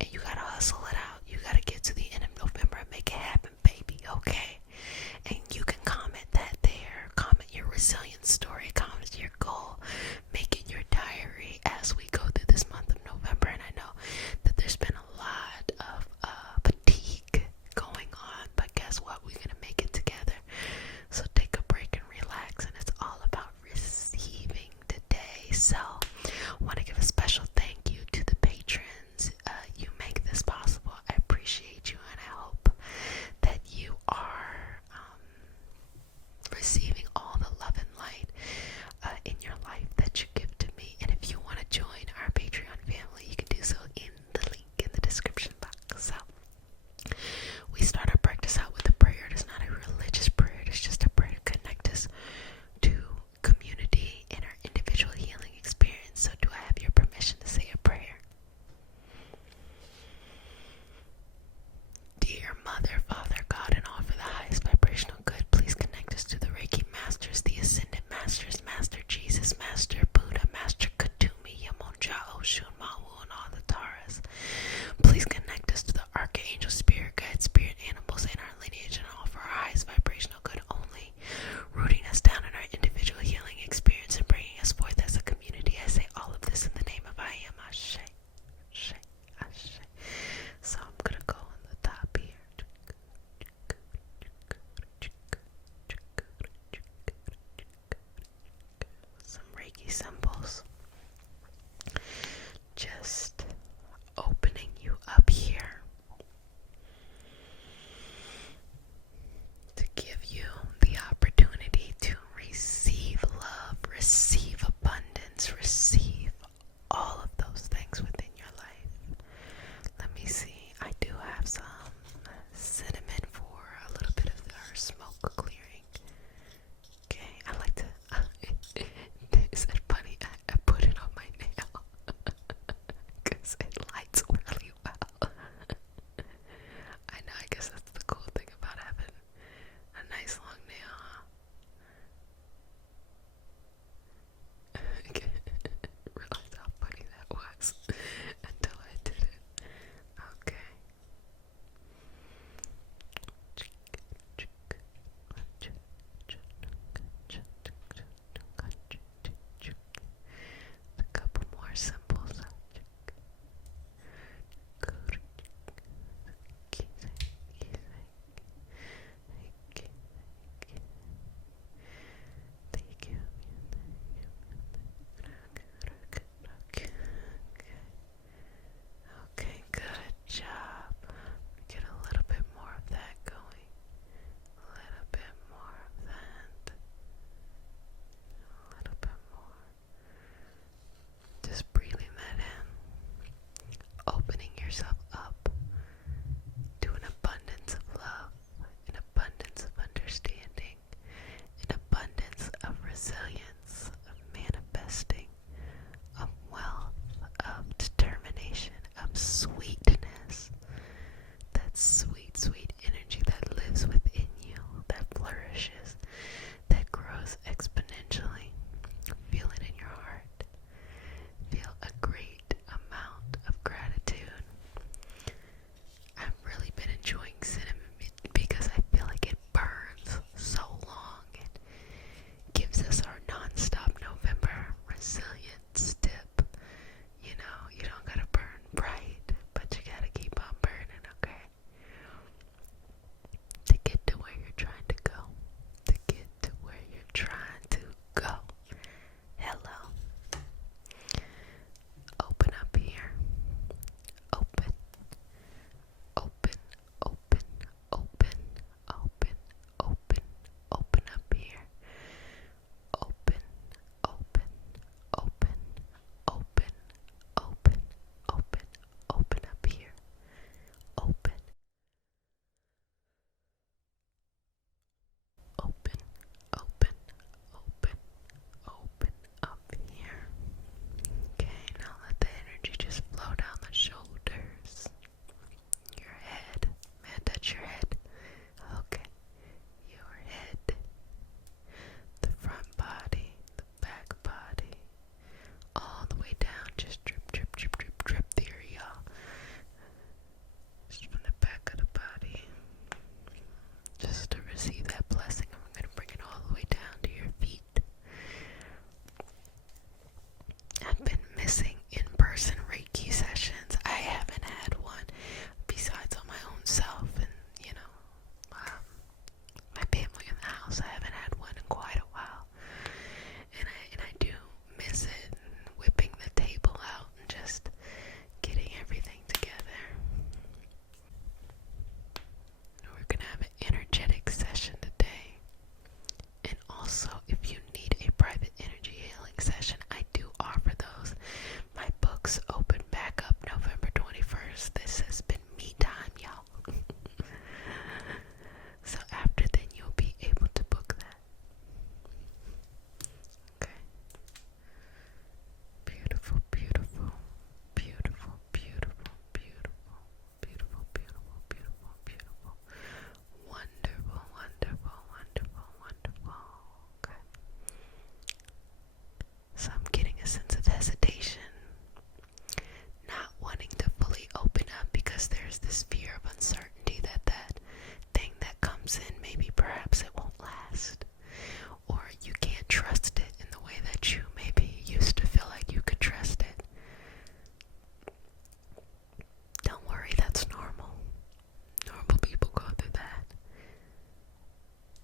and you gotta hustle it out. You gotta get to the end of November and make it happen, baby, okay? And you can comment that there. Comment your resilience story. Comment your goal. Make it your diary as we go through this month of November. And I know that there's been a lot of fatigue going on, but guess what? We're gonna make it together. So take a break and relax. And it's all about receiving today. So I want to give a special thank you to the patrons. You make this possible. I appreciate you, and I hope that you are receiving all the love and light in your life that you give to me. And if you want to join our Patreon family, you can do so in the link in the description box. So we start our practice out with a prayer. It is not a religious prayer. It's just a prayer to connect us to community and our individual healing experience. So do I have your permission to say a prayer? Dear Mother, Father, God, and all for the highest vibrational good, please connect us to the Reiki Masters, the Ascended Masters, Master Jesus, Master Buddha, Master Katumi, Yamonja, Oshun, Mawu, and all the Taras. Please connect us to the Archangel, Spirit Guide, Spirit Animals, and our lineage, and all for our highest vibrational good only, rooting us down in our individual healing experience and bringing us forth as a community. I say all of this in the name of I Am. Ashe, Ashe, Ashe. So I'm gonna go on the top here. Some Reiki symbols. Just opening you up here to give you the opportunity to receive love, receive abundance, receive all of those things within your life. Let me see. I do have some cinnamon for a little bit of our smoke clearing. Okay, I like to. Is that funny? I put it on my nail because it lights really well. I know. I guess that's the cool thing about having a nice long nail, huh? Okay. Realized how funny that was until I did it. Okay. A couple more symbols. Thank you. Okay, good job. Get a little bit more of that going. A little bit more of that. A little bit more. Just breathing that in. Opening yourself up to an abundance of love, an abundance of understanding, an abundance of resilience, of manifesting, of wealth, of determination, of sweetness. That sweet, sweet energy that lives within you, that flourishes, that grows exponentially. Feel it in your heart. Feel a great amount of gratitude hours. This has been me time, y'all. So after then, you'll be able to book that. Okay. Beautiful, beautiful, beautiful, beautiful, beautiful, beautiful, beautiful, beautiful, beautiful. Wonderful, wonderful, wonderful, wonderful. Okay. So I'm getting a sense of hesitation, not wanting to fully open up because there's this fear of uncertainty that that thing that comes in, maybe perhaps it won't last, or you can't trust it in the way that you maybe used to feel like you could trust it. Don't worry, that's normal. Normal people go through that.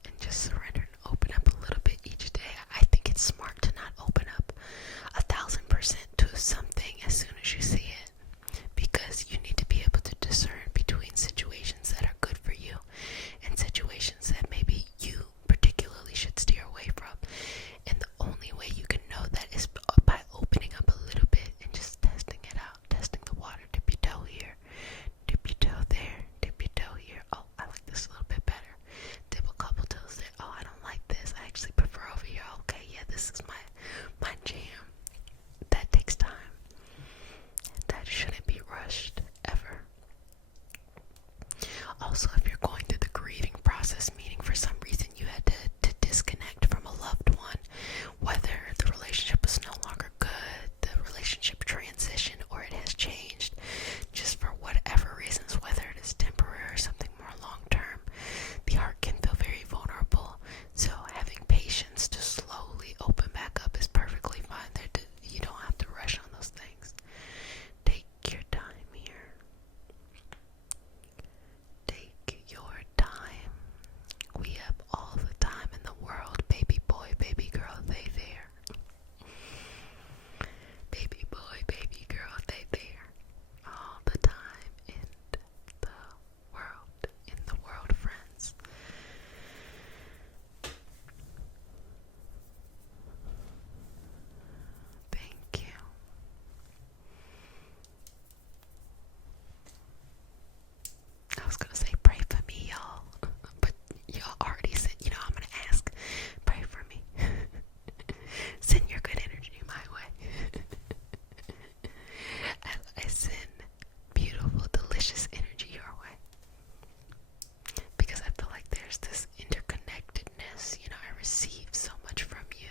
And just surrender and open up a little bit each day. I think it's smart to not open up 1,000% to something as soon as you see it, because you need to be able to discern between situations that are good for you and situations that maybe you particularly should steer away from. And the only way you can know that is by opening up a little bit and just testing it out, testing the water. Dip your toe here, dip your toe there, dip your toe here. Oh, I like this a little bit better. Dip a couple toes there. Oh, I don't like this. I actually prefer over here. Okay, yeah, this is my jam. That takes time. That shouldn't be rushed ever. Also, if you're going through the grieving process, meaning for some reason you had to disconnect from a loved one, whether the relationship was no longer good, the relationship transitioned, or it has changed, just for whatever reasons, whether it is temporary or something more long term, the heart can feel very vulnerable. So having patience to slowly open back up is perfectly fine. You don't have to rush on those things. Take your time here. Take your time. We have all the time in the world, baby boy, baby girl, they there. Baby boy, baby girl, they there. All the time in the world, friends. Thank you. I was gonna say pray for me, y'all, but y'all already said, I'm gonna ask, pray for me. Send your good energy my way. I send beautiful, delicious energy your way. Because I feel like there's this interconnectedness. I receive so much from you.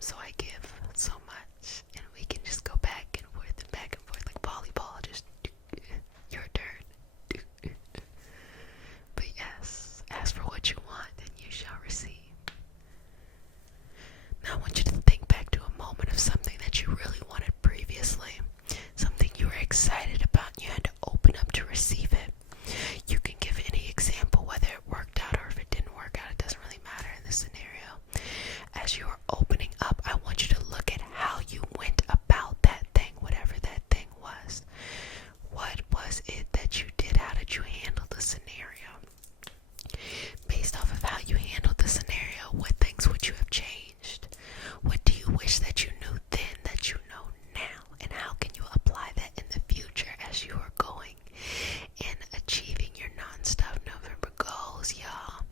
So I give so much, and we can just go back and forth like volleyball. Just your turn. But yes, ask for what you want, and you shall receive. Now I want you to think back to a moment of something that you really wanted previously, something you were excited about, and you had to open up to receive it. You can give any example, whether it worked out or if it didn't work out. It doesn't really matter in this scenario. As you are opening up, I want you to look at how you went about that thing, whatever that thing was. What was it that you did? How did you handle the scenario? Based off of how you handled the scenario, what things would you have changed? What do you wish that you knew then that you know now? And how can you apply that in the future as you are going and achieving your non-stop November goals, y'all?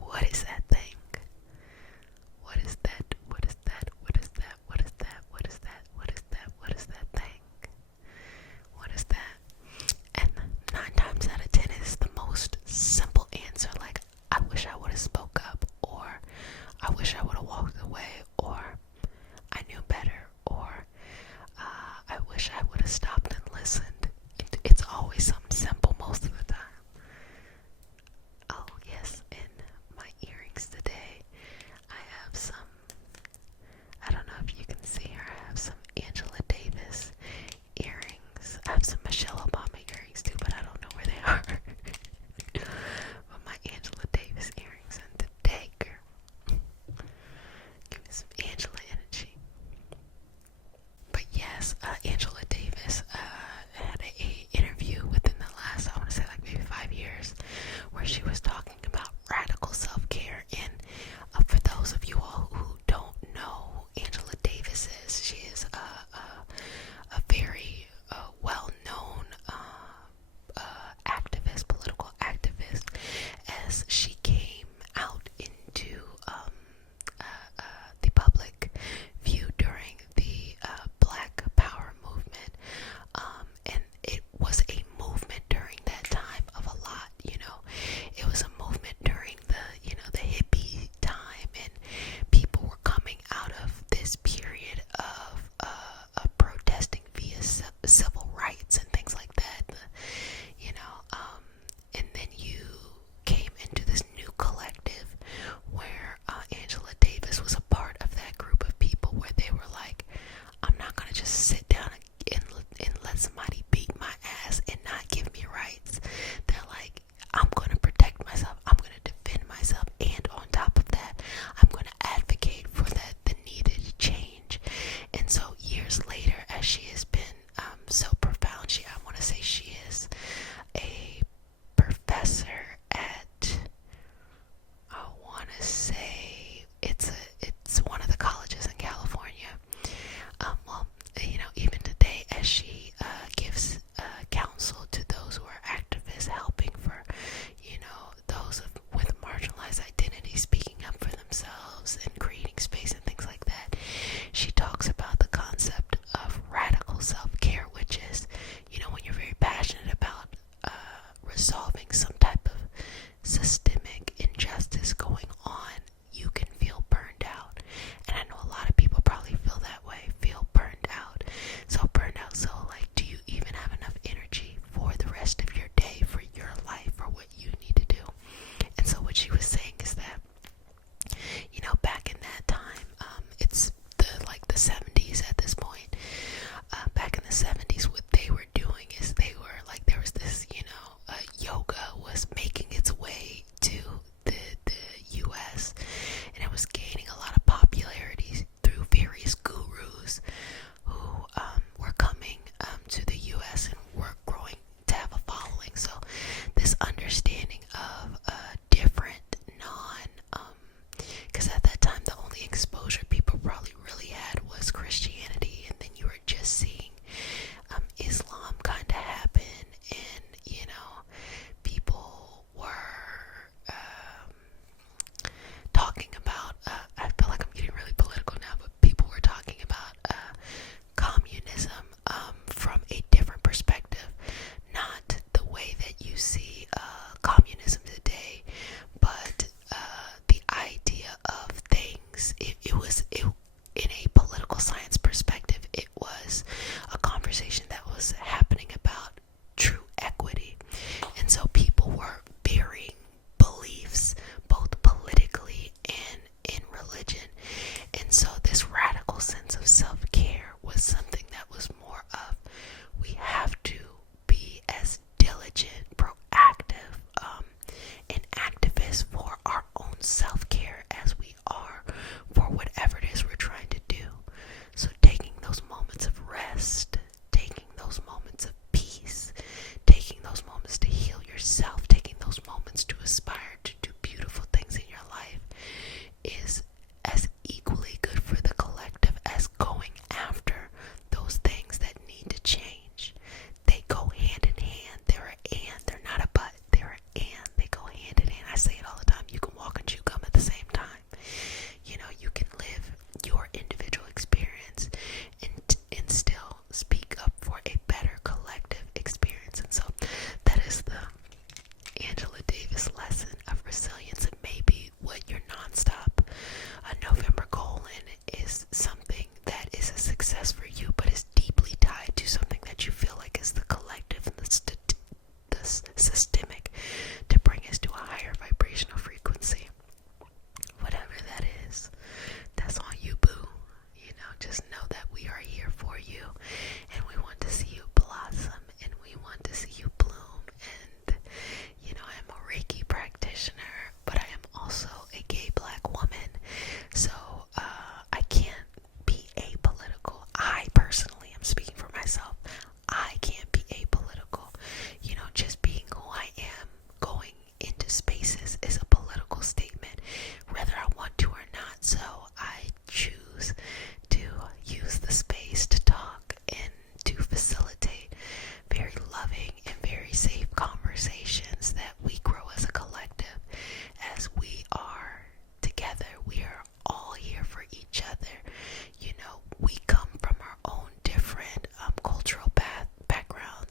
What is that thing? What is that? What is that? What is that? What is that? What is that? What is that? What is that thing? What is that? And 9 times out of 10 is the most simple answer, like, I wish I would have spoke up, or I wish I would have walked away, or I knew better, or I wish I would have stopped and listened. It's always something simple most of the time. Oh yes, and my earrings today, I have some, I don't know if you can see her, I have some Angela Davis earrings. I have some Michelle Obama earrings too, but I don't know where they are. But my Angela Davis earrings, and today, girl, give me some Angela energy. But yes, Angela Davis had a interview within the last, I want to say like maybe 5 years, where she was talking about radical self-care. And for those of you all who don't know who Angela Davis is, she is a very well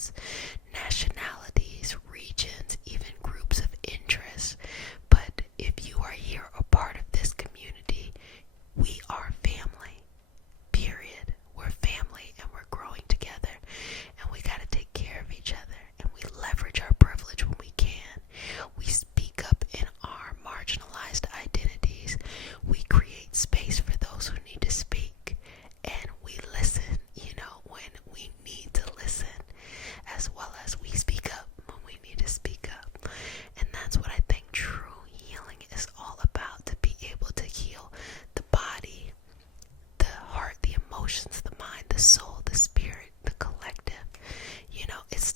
religions, nationalities, regions, even groups of interest. But if you are here a part of this community, we are family. Period. We're family and we're growing together, and we got to take care of each other, and we leverage our privilege when we can. We speak up in our marginalized identities. We create space for those who need to speak, and we listen, when we need to listen, as well as we speak up when we need to speak up. And that's what I think true healing is all about, to be able to heal the body, the heart, the emotions, the mind, the soul, the spirit, the collective. It's